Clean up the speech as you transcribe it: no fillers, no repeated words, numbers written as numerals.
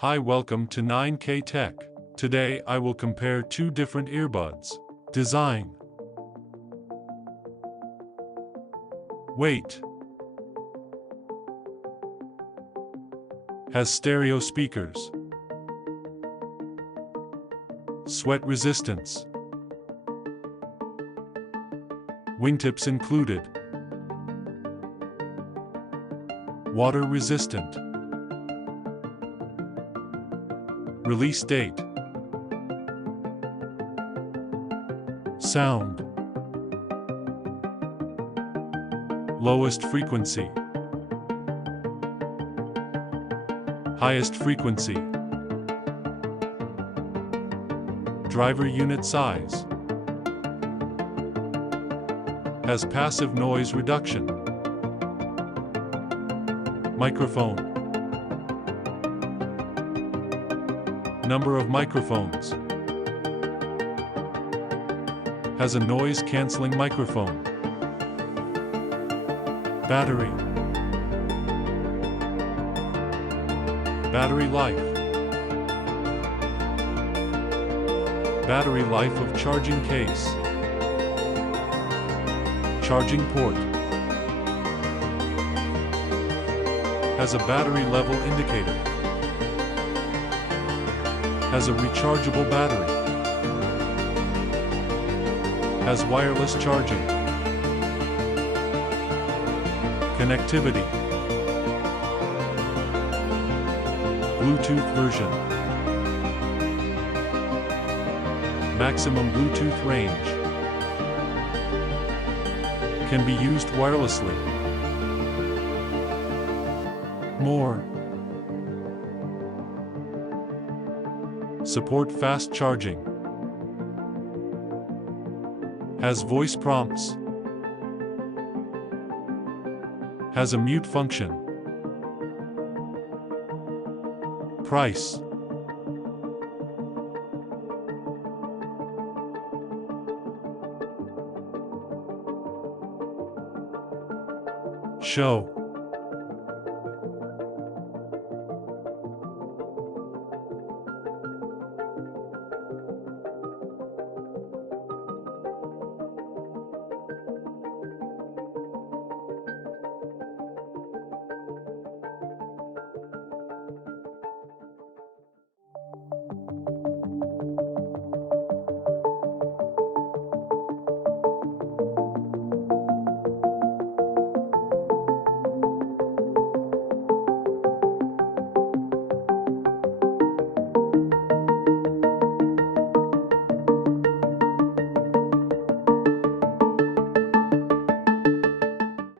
Hi, welcome to 9K Tech. Today I will compare two different earbuds. Design. Weight. Has stereo speakers. Sweat resistance. Wingtips included. Water resistant. Release date. Sound. Lowest frequency. Highest frequency. Driver unit size. Has passive noise reduction. Microphone. Number of microphones. Has a noise-canceling microphone. Battery. Battery life. Battery life of charging case. Charging port. Has a battery level indicator. Has a rechargeable battery. Has wireless charging. Connectivity. Bluetooth version. Maximum Bluetooth range. Can be used wirelessly. More. Support fast charging. Has voice prompts. Has a mute function. Price. Show.